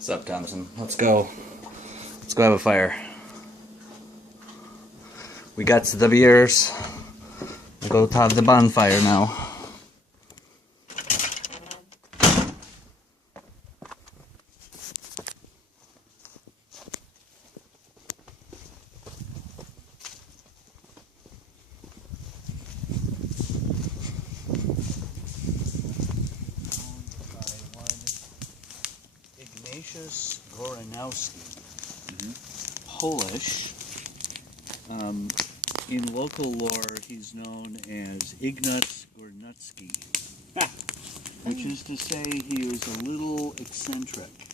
What's up, Thompson? Let's go. Let's go have a fire. We got the beers. We'll go have the bonfire now. Ignatius Goranowski, Polish. In local lore, he's known as Ignaz Gornutski, which is to say he was a little eccentric.